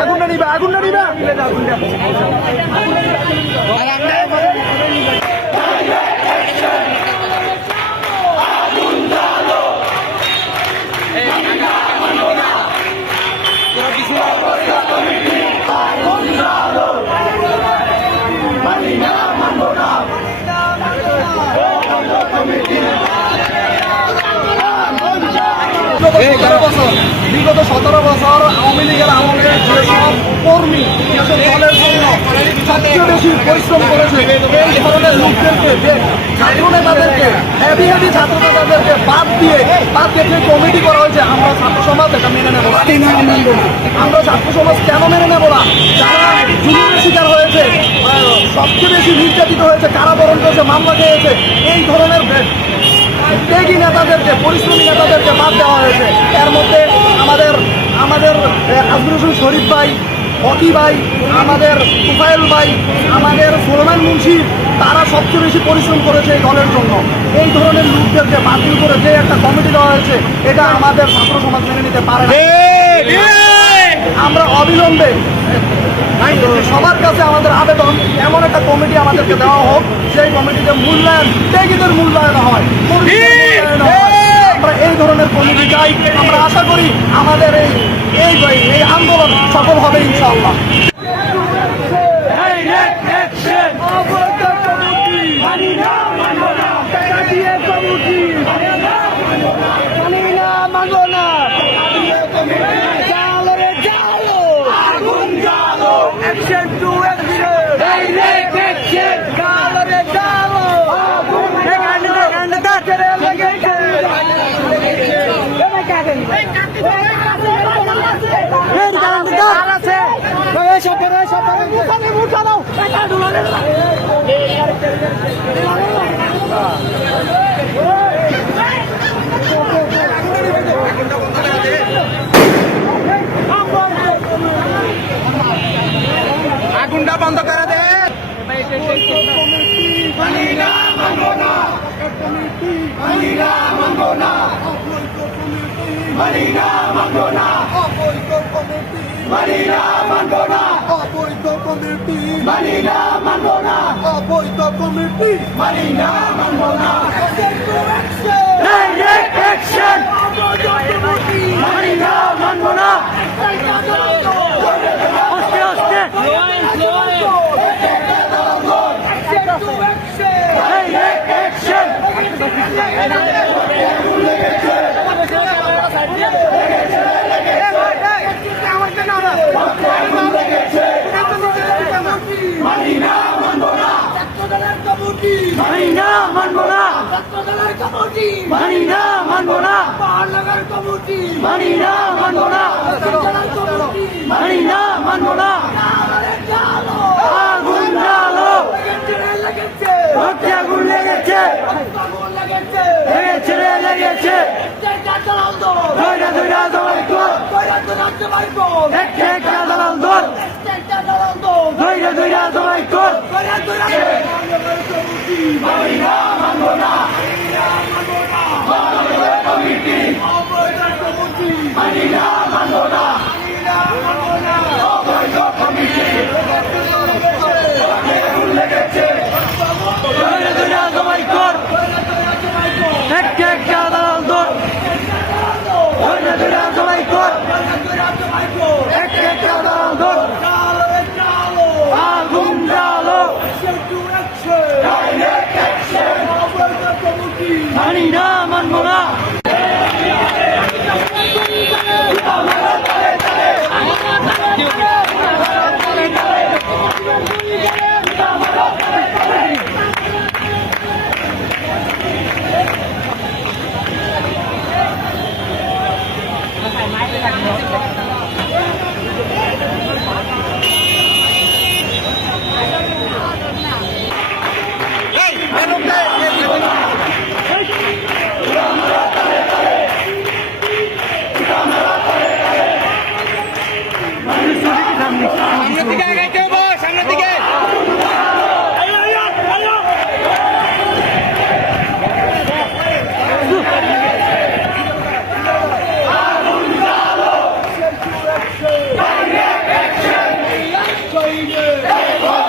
আগুনটা নিবা আগুনটা নিবা বিগত 17 বছর আওয়ামী লীগের আমলে যেসব কর্মী যেসব দলের জন্য সবচেয়ে বেশি পরিশ্রম করেছে এই ধরনের লোকদেরকে ছাত্র নেতাদেরকে হেভি ছাত্র নেতাদেরকে বাদ দিয়ে যে কমিটি করা হয়েছে আমরা ছাত্র সমাজ এটা মেনে নেব না। আমরা ছাত্র সমাজ কেন মেনে নেব না? যারা জুলুমের শিকার হয়েছে, সবচেয়ে বেশি নির্যাতিত হয়েছে, কারাবরণ করেছে, মামলা খেয়েছে, এই ধরনের ত্যাগী নেতাদেরকে, পরিশ্রমী নেতাদেরকে বাদ দেওয়া হয়েছে। এর মধ্যে আমাদের আজমুল হোসেন শরীফ ভাই, হকি ভাই, আমাদের তুফাইল ভাই, আমাদের সুলেমান মুন্সি, তারা সবচেয়ে বেশি পরিশ্রম করেছে এই দলের জন্য। এই ধরনের লোকদেরকে বাতিল করে যে একটা কমিটি দেওয়া হয়েছে এটা আমাদের ছাত্র সমাজ মেনে নিতে পারে না। আমরা অবিলম্বে সবার কাছে আমাদের আবেদন, এমন একটা কমিটি আমাদেরকে দেওয়া হোক সেই কমিটিতে মূল্যায়ন, ত্যাগীদের মূল্যায়ন হয়। আমরা এই ধরনের কমিটি চাই। আমরা আশা করি আমাদের এই আন্দোলন সফল হবে ইনশাআল্লাহ। আগুনটা বন্ধ করে দে।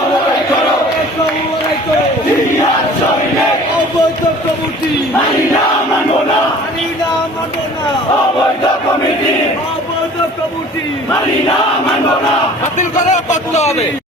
লড়াই করো অবৈধ কমিটি মানি না মানবো না অবৈধ কমিটি বাতিল করে করতে হবে।